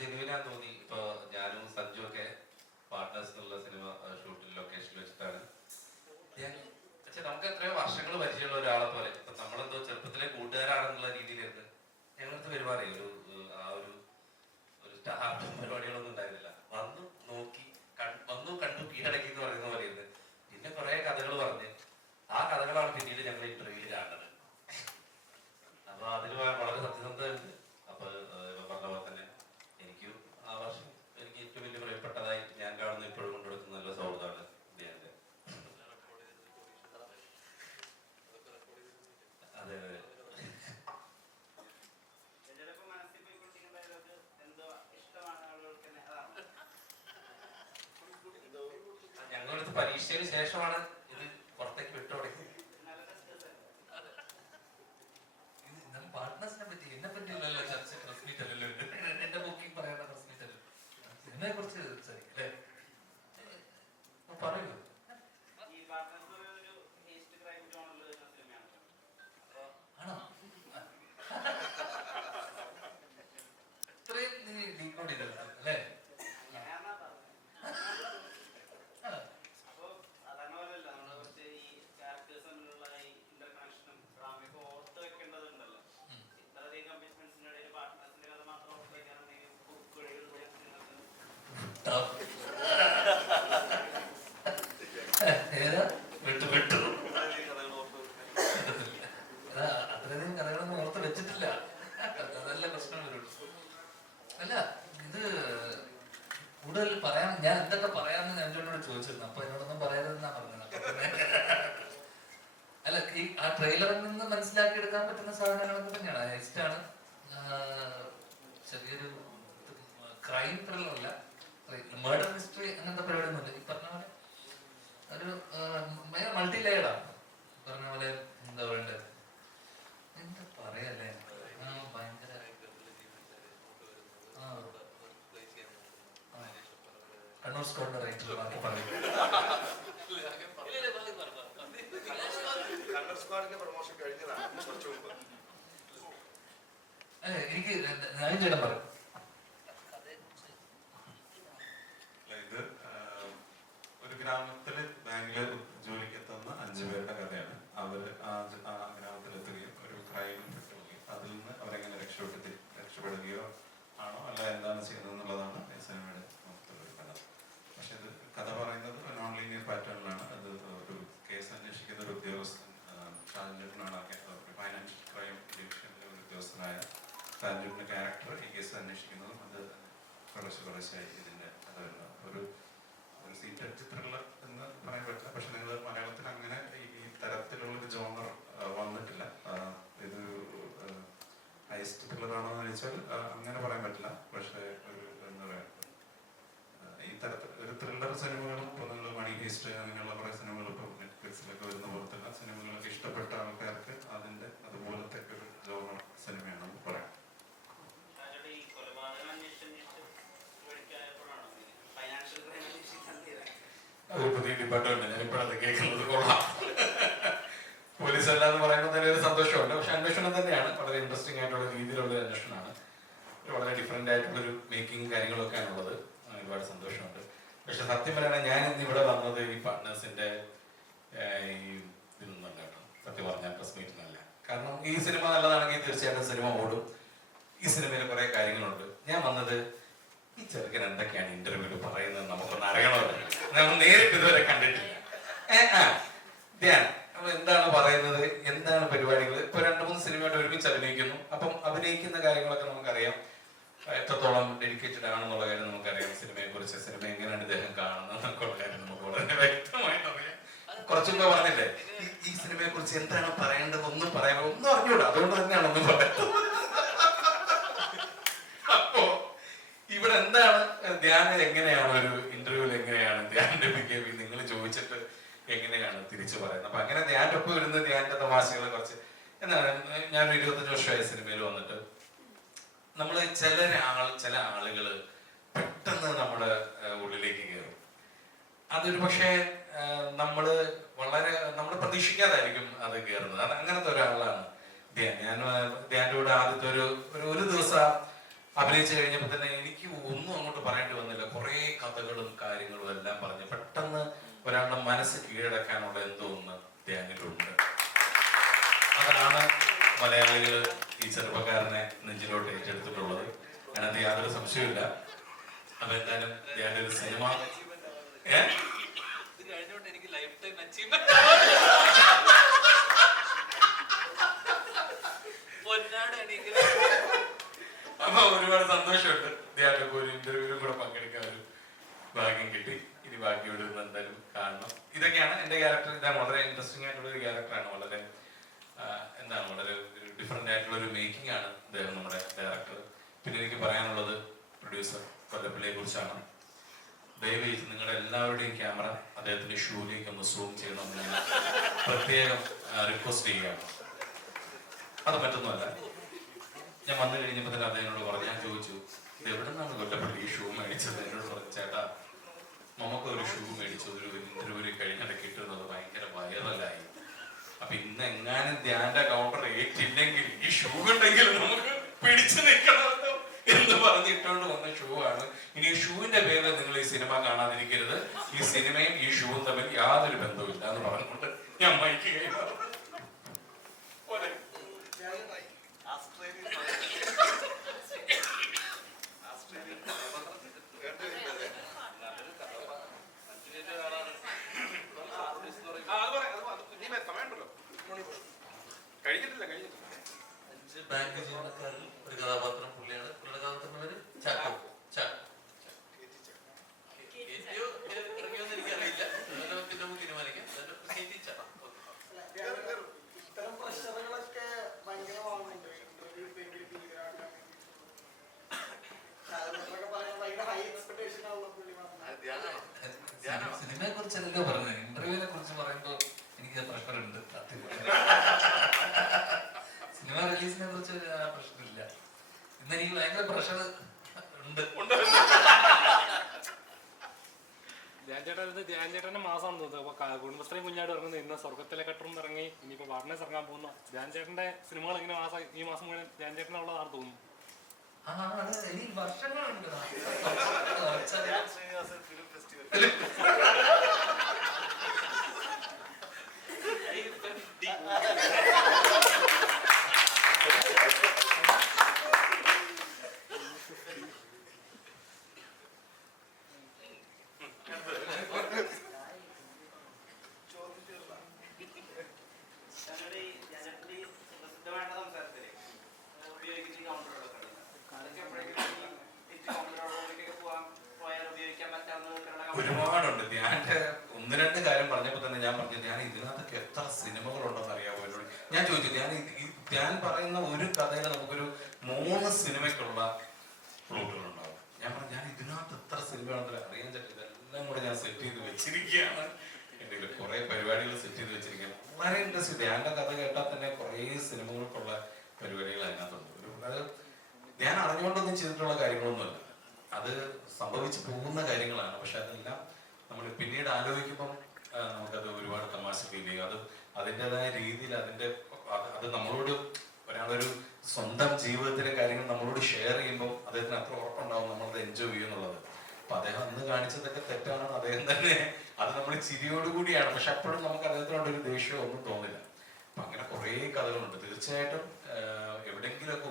ജെനുവിനാ തോന്നി. ഇപ്പൊ ഞാനും സഞ്ജു ഒക്കെ പാർട്ട്നേഴ്സ് എന്നുള്ള സിനിമ ഷൂട്ടിൽ ലൊക്കേഷനിൽ വെച്ചിട്ടാണ്. പക്ഷെ നമുക്ക് എത്രയോ വർഷങ്ങൾ പരിചയമുള്ള ഒരാളെ പോലെ ഇപ്പൊ നമ്മളെന്തോ ചെറുപ്പത്തിലെ കൂട്ടുകാരാണെന്നുള്ള രീതിയിലേക്ക് ഞങ്ങളടുത്ത് പെരുമാറി. ആ ഒരു സ്റ്റാർ പരിപാടികളൊന്നും ഉണ്ടായിരുന്നില്ല. വന്നു നോക്കി വന്നു കണ്ടു കീഴടക്കി എന്ന് പറയുന്ന പോലെയുണ്ട്. പിന്നെ കുറെ കഥകൾ പറഞ്ഞ് ആ കഥകളാണ് പിന്നീട് ഞങ്ങൾ ഇന്റർവ്യൂവിൽ കാണുന്നത്. അപ്പൊ അതിൽ വളരെ സത്യസന്ധതയുണ്ട്. അപ്പൊ പറഞ്ഞ പോലെ തന്നെ എനിക്ക് ആ വർഷം എനിക്ക് ഏറ്റവും വലിയ പ്രിയപ്പെട്ടതായി ഞാൻ കാണുന്ന ഇപ്പോഴും കൊണ്ടുകൊടുക്കുന്ന നല്ല സൗഹൃദമാണ് ധ്യാന്റെ. അതെ അതെ. ഞങ്ങളടുത്ത് പരീക്ഷയ്ക്ക് ശേഷമാണ് ഇത് പുറത്തേക്ക് വിട്ടു തുടങ്ങിയത്. പാർട്ട്നേഴ്സിനെ പറ്റി എന്നെ പറ്റിയല്ലോ ചർച്ച. പ്രസ് മീറ്റ് അല്ലല്ലോ എന്റെ ബുക്കിംഗ് പറയാനുള്ള പ്രസ് മീറ്റ് അല്ലല്ലോ. സിനിമയെ കുറിച്ച് അല്ലേ പറയൂ. ആണോ? ഇത്രയും നീ ഡീകോഡ് ചെയ്തെടുത്തു അല്ലേ? അത്രയധികം കഥകളൊന്നും ഓർത്ത് വെച്ചിട്ടില്ല. അതല്ല പ്രശ്നം വരുള്ളൂ. അല്ല ഇത് കൂടുതൽ പറയാൻ ഞാൻ എന്തൊക്കെ പറയാമെന്ന് എന്നോട് ചോദിച്ചിരുന്നു. അപ്പൊ എന്നോടൊന്നും പറയരുതെന്നാ പറഞ്ഞത്. അല്ല ഈ ആ ട്രെയിലറിൽ നിന്ന് മനസ്സിലാക്കി എടുക്കാൻ പറ്റുന്ന സാധനങ്ങളൊക്കെ തന്നെയാണ്. ഇഷ്ടമാണ്. ചെറിയൊരു ക്രൈം ത്രില്ലറല്ല, മർഡർ മിസ്റ്ററി അങ്ങനത്തെ പരിപാടിയൊന്നുമില്ല. ഈ പറഞ്ഞ പോലെ ഒരു മൾട്ടി ലെയർഡാണ്. പറഞ്ഞ പോലെ എന്താ പറയണ്ടത്, എന്താ പറയല്ലേ, ഭയങ്കര കണ്ണൂർ സ്കോഡിന്റെ റൈറ്റർ ബാക്കി പറയും. എനിക്ക് ഞാൻ ചേട്ടൻ പറയും. ഇത് ഒരു ഗ്രാമത്തില് ബാംഗ്ലൂർ ജോലിക്ക് എത്തുന്ന 5 പേരുടെ കഥയാണ്. അവര് ആ ഗ്രാമത്തിലെത്തുകയും ഒരു ക്രൈമിൽ പെട്ടുപോവുകയും അതിൽ നിന്ന് അവരെങ്ങനെ രക്ഷപ്പെടുകയോ ആണോ അല്ല എന്താണ് ചെയ്യുന്നത് എന്നുള്ളതാണ് ഈ സിനിമയുടെ മൊത്തത്തിലൊരു കഥ. പക്ഷെ ഇത് കഥ പറയുന്നത് നോൺ ലീനിയർ പാറ്റേണിലാണ്. അത് ഒരു കേസ് അന്വേഷിക്കുന്ന ഒരു ഉദ്യോഗസ്ഥൻ ഷാജുനാണ്. ഫൈനാൻഷ്യൽ ക്രൈം ഡിവിഷനിലെ ഒരു ഉദ്യോഗസ്ഥനായ ഷാജുവിന്റെ ക്യാരക്ടർ ഈ കേസ് അന്വേഷിക്കുന്നതും അത് കുറച്ചായി ഇതിന്റെ കഥ വരുന്നത്. ഒരു സീറ്റഡ് ത്രില്ലർ എന്ന് പറയാൻ പറ്റില്ല. പക്ഷെ നിങ്ങൾ മലയാളത്തിൽ അങ്ങനെ ഈ തരത്തിലുള്ളൊരു ജോണർ വന്നിട്ടില്ല. ഇത് ഹൈസ്റ്റ് ത്രില്ലറാണോ എന്ന് ചോദിച്ചാൽ അങ്ങനെ പറയാൻ പറ്റില്ല. പക്ഷെ ഒരു എന്താ പറയാ, ഈ തരത്തിൽ ഒരു ത്രില്ലർ സിനിമകളും ഇപ്പൊ നിങ്ങൾ മണി ഹീസ്റ്റ് അങ്ങനെയുള്ള കുറെ സിനിമകൾ ഇപ്പൊ നെറ്റ്ഫ്ലിക്സിലൊക്കെ വരുന്ന പോലത്തുള്ള സിനിമകളൊക്കെ ഇഷ്ടപ്പെട്ട ആൾക്കാർക്ക് അതിന്റെ അതുപോലത്തെ ഒരു ജോണർ സിനിമയാണെന്ന് പറയാം. ഒരു പുതിയ ഡിപ്പാർട്ട്മെന്റ് ഞാനിപ്പോഴത് കേൾക്കുന്നത്. കൊള്ളാം. പോലീസ് അല്ല എന്ന് പറയുമ്പോൾ തന്നെ ഒരു സന്തോഷമുണ്ട്. പക്ഷെ അന്വേഷണം തന്നെയാണ്, വളരെ ഇൻട്രസ്റ്റിംഗ് ആയിട്ടുള്ള രീതിയിലുള്ള ഒരു അന്വേഷണമാണ്. വളരെ ഡിഫറെന്റ് ആയിട്ടുള്ളൊരു മേക്കിംഗ് കാര്യങ്ങളൊക്കെയാണ് ഉള്ളത്. ഒരുപാട് സന്തോഷമുണ്ട്. പക്ഷെ സത്യം പറയുകയാണെങ്കിൽ ഞാൻ ഇന്ന് ഇവിടെ വന്നത് ഈ പാർട്ട്നേഴ്സിന്റെ ഈ ഇതൊന്നും കേട്ടോ, സത്യം പറഞ്ഞാൽ പ്രസ് മീറ്റിനല്ല. കാരണം ഈ സിനിമ നല്ലതാണെങ്കിൽ തീർച്ചയായിട്ടും സിനിമ ഓടും. ഈ സിനിമയിൽ കുറെ കാര്യങ്ങളുണ്ട്. ഞാൻ വന്നത് ഈ ചെറുക്കൻ എന്തൊക്കെയാണ് ഇന്റർവ്യൂല് പറയുന്നത് നമുക്കൊന്ന് അറിയണമല്ലോ. നമ്മൾ നേരിട്ട് ഇതുവരെ കണ്ടിട്ടില്ല. ധ്യാൻ എന്താണ് പറയുന്നത്, എന്താണ് പരിപാടികൾ. ഇപ്പൊ 2-3 സിനിമയായിട്ട് ഒരുമിച്ച് അഭിനയിക്കുന്നു. അപ്പം അഭിനയിക്കുന്ന കാര്യങ്ങളൊക്കെ നമുക്കറിയാം. എത്രത്തോളം ഡെഡിക്കേറ്റഡ് ആണെന്നുള്ള കാര്യം നമുക്കറിയാം. സിനിമയെ കുറിച്ച്, സിനിമ എങ്ങനെയാണ് ഇദ്ദേഹം കാണുന്നത് എന്നൊക്കെയുള്ള കാര്യം നമുക്ക് വളരെ വ്യക്തമായിട്ട് അറിയാം. കുറച്ചു മുമ്പ് പറഞ്ഞില്ലേ ഈ സിനിമയെ കുറിച്ച് എന്താണ് പറയേണ്ടത്, ഒന്നും പറയാൻ ഒന്നും അറിഞ്ഞൂടാ. അതുകൊണ്ട് തന്നെയാണ് ഒന്നും പറയുന്നത്. അപ്പോ ഇവിടെ എന്താണ് ധ്യാൻ, എങ്ങനെയാണ് ഒരു ഇന്റർവ്യൂവിൽ എങ്ങനെയാണ് ധ്യാന്റെ ബിഹേവിയർ നിങ്ങൾ ചോദിച്ചിട്ട് എങ്ങനെയാണ് തിരിച്ചു പറയുന്നത്. അപ്പൊ അങ്ങനെ ധ്യാന്റെ ഒപ്പം ഇരുന്ന് ധ്യാന്റെ തമാശകളെ കുറച്ച് എന്താണ്. ഞാനൊരു 25 വർഷമായ സിനിമയിൽ വന്നിട്ട് നമ്മള് ചില ആളുകള് പെട്ടെന്ന് നമ്മുടെ ഉള്ളിലേക്ക് കയറും. അതൊരു പക്ഷേ നമ്മള് പ്രതീക്ഷിക്കാതായിരിക്കും അത് കയറുന്നത്. അത് അങ്ങനത്തെ ഒരാളാണ് ധ്യാൻ. ഞാൻ ധ്യാന്റെ കൂടെ ആദ്യത്തെ ഒരു ദിവസം അഭിനയിച്ചു കഴിഞ്ഞപ്പോൾ തന്നെ എനിക്ക് ഒന്നും അങ്ങോട്ട് പറയേണ്ടി വന്നില്ല. കുറേ കഥകളും കാര്യങ്ങളും എല്ലാം പറഞ്ഞ് പെട്ടെന്ന് ഒരാളുടെ മനസ്സ് കീഴടക്കാനുള്ള എന്തോ ഒന്ന് ധ്യാനിട്ടുണ്ട്. അതാണ് മലയാളികൾ ഈ ചെറുപ്പക്കാരനെ നെഞ്ചിലോട്ട് ഏറ്റെടുത്തിട്ടുള്ളത്. അതിനകത്ത് യാതൊരു സംശയമില്ല. അപ്പൊ എന്തായാലും ധ്യാൻ്റെ ഒരു സിനിമ അപ്പൊ ഒരുപാട് സന്തോഷമുണ്ട്. ധ്യാനൊക്കെ ഒരു ഇന്റർവ്യൂവിലും കൂടെ പങ്കെടുക്കാൻ ഒരു ഭാഗ്യം കിട്ടി. ഇനി ബാക്കിയോട് എന്തായാലും കാണണം. ഇതൊക്കെയാണ് എന്റെ ക്യാരക്ടർ. ഇതാണ് വളരെ ഇൻട്രസ്റ്റിംഗ് ആയിട്ടുള്ള ഒരു ക്യാരക്ടറാണ്. വളരെ എന്താണ് വളരെ ഒരു ഡിഫറെന്റ് ആയിട്ടുള്ള ഒരു മേക്കിംഗ് ആണ് അദ്ദേഹം നമ്മുടെ ഡയറക്ടർ. പിന്നെ എനിക്ക് പറയാനുള്ളത് പ്രൊഡ്യൂസർ കൊല്ലപ്പള്ളിയെ കുറിച്ചാണ്. ദയവേത് നിങ്ങളുടെ എല്ലാവരുടെയും ക്യാമറ അദ്ദേഹത്തിന്റെ ഷൂയിലേക്ക് ഒന്ന് സൂം ചെയ്യണമെന്ന് ഞാൻ പ്രത്യേകം റിക്വസ്റ്റ് ചെയ്യുകയാണ്. അത് മറ്റൊന്നുമല്ല, ഞാൻ വന്നു കഴിഞ്ഞപ്പോൾ തന്നെ അദ്ദേഹനോട് പറഞ്ഞു, ഞാൻ ചോദിച്ചു ഇത് എവിടെ നിന്നാണ് കൊല്ലപ്പള്ളി ഈ ഷൂ മേടിച്ചത്. എന്നോട് പറഞ്ഞു, ചേട്ടാ നമുക്ക് ഒരു ഷൂ മേടിച്ചു ഒരു ഇന്റർവ്യൂ കഴിഞ്ഞിടയ്ക്ക് ഇട്ടുന്നത് ഭയങ്കര വൈറലായി. അപ്പൊ ഇന്ന് എങ്ങാനും ധ്യാന്റെ കൗണ്ടർ ഏറ്റില്ലെങ്കിൽ ഈ ഷൂ ഉണ്ടെങ്കിൽ നമുക്ക് പിടിച്ചു നിൽക്കണമല്ലോ എന്ന് പറഞ്ഞിട്ടുകൊണ്ട് വന്ന ഷൂ ആണ്. ഇനി ഈ ഷൂവിന്റെ പേരിൽ നിങ്ങൾ ഈ സിനിമ കാണാതിരിക്കരുത്. ഈ സിനിമയും ഈ ഷൂവും തമ്മിൽ യാതൊരു ബന്ധവുമില്ല എന്ന് പറഞ്ഞുകൊണ്ട് ഞാൻ മൈക്ക് കൈമാറും. ബാങ്ക് ജീവനക്കാരിൽ ഒരു കഥാപാത്രം പുള്ളിയാണ്. പുള്ളിയുടെ കഥാപാത്രം പേര് ചാക്കോ. എനിക്കറിയില്ല, നമുക്ക് തീരുമാനിക്കാം. സിനിമയെ കുറിച്ചല്ലോ പറഞ്ഞത്, ഇന്റർവ്യൂവിനെ കുറിച്ച് പറയുമ്പോ എനിക്ക് പ്രഷറുണ്ട്. സിനിമ റിലീസിനെ കുറിച്ച് പ്രശ്നമില്ല. ഇന്ന് എനിക്ക് ഭയങ്കര പ്രഷർ ഉണ്ട്. ധ്യാൻ ചേട്ടന്റെ മാസമാണ് തോന്നുന്നത്. അപ്പൊ കുടുംബശ്രീ കുഞ്ഞാട് ഇറങ്ങുന്നത്, ഇന്ന് സ്വർഗത്തിലെ കട്ടറും ഇറങ്ങി, ഇനിയിപ്പോ പാർട്ട്നേഴ്സ് ഇറങ്ങാൻ പോകുന്നു. ധ്യാൻ ചേട്ടന്റെ സിനിമകൾ ഇങ്ങനെ ഈ മാസം മുഴുവൻ ധ്യാൻ ചേട്ടനുള്ളതാണ് തോന്നുന്നു. എനിക്ക് വർഷങ്ങളുണ്ട്. ഒരുപാടുണ്ട്. ധ്യാന്റെ ഒന്ന് രണ്ട് കാര്യം പറഞ്ഞപ്പോൾ തന്നെ ഞാൻ പറഞ്ഞു, ഞാൻ ഇതിനകത്തൊക്കെ എത്ര സിനിമകളുണ്ടെന്ന് അറിയാമോ എന്നോട് ഞാൻ ചോദിച്ചു. ഞാൻ പറയുന്ന ഒരു കഥയിൽ നമുക്കൊരു 3 സിനിമയ്ക്കുള്ള പ്ലോട്ടുകളുണ്ടാവും. ഞാൻ പറഞ്ഞു, ഞാൻ ഇതിനകത്ത് എത്ര സിനിമയാണെന്ന് അറിയാൻ പറ്റില്ല. ഇതെല്ലാം കൂടെ ഞാൻ സെറ്റ് ചെയ്ത് വെച്ചിരിക്കുകയാണ്. എൻ്റെ കുറെ പരിപാടികൾ സെറ്റ് ചെയ്ത് വെച്ചിരിക്കുകയാണ്. വളരെ ഇൻട്രസ്റ്റ്. ധ്യാന്റെ കഥ കേട്ടാൽ തന്നെ കുറേ സിനിമകൾക്കുള്ള പരിപാടികൾ അതിനകത്തുണ്ട്. അത് ഞാൻ അറിഞ്ഞുകൊണ്ടൊന്നും ചെയ്തിട്ടുള്ള കാര്യങ്ങളൊന്നുമല്ല, അത് സംഭവിച്ചു പോകുന്ന കാര്യങ്ങളാണ്. പക്ഷെ അതെല്ലാം നമ്മൾ പിന്നീട് ആലോചിക്കുമ്പം നമുക്കത് ഒരുപാട് തമാശ ഫീൽ ചെയ്യും. അത് അതിൻ്റെതായ രീതിയിൽ അത് നമ്മളോട് ഒരാളൊരു സ്വന്തം ജീവിതത്തിലെ കാര്യങ്ങൾ നമ്മളോട് ഷെയർ ചെയ്യുമ്പോൾ അദ്ദേഹത്തിന് അത്ര ഉറപ്പുണ്ടാവും നമ്മളത് എൻജോയ് ചെയ്യുന്നുള്ളത്. അപ്പൊ അദ്ദേഹം അന്ന് കാണിച്ചതൊക്കെ തെറ്റാണെന്ന് അദ്ദേഹം തന്നെ, അത് നമ്മൾ ചിരിയോടുകൂടിയാണ്. പക്ഷെ അപ്പോഴും നമുക്ക് അദ്ദേഹത്തിനോടൊരു ദേഷ്യമോ ഒന്നും തോന്നില്ല. അപ്പൊ അങ്ങനെ കുറേ കഥകളുണ്ട്. തീർച്ചയായിട്ടും എവിടെയെങ്കിലുമൊക്കെ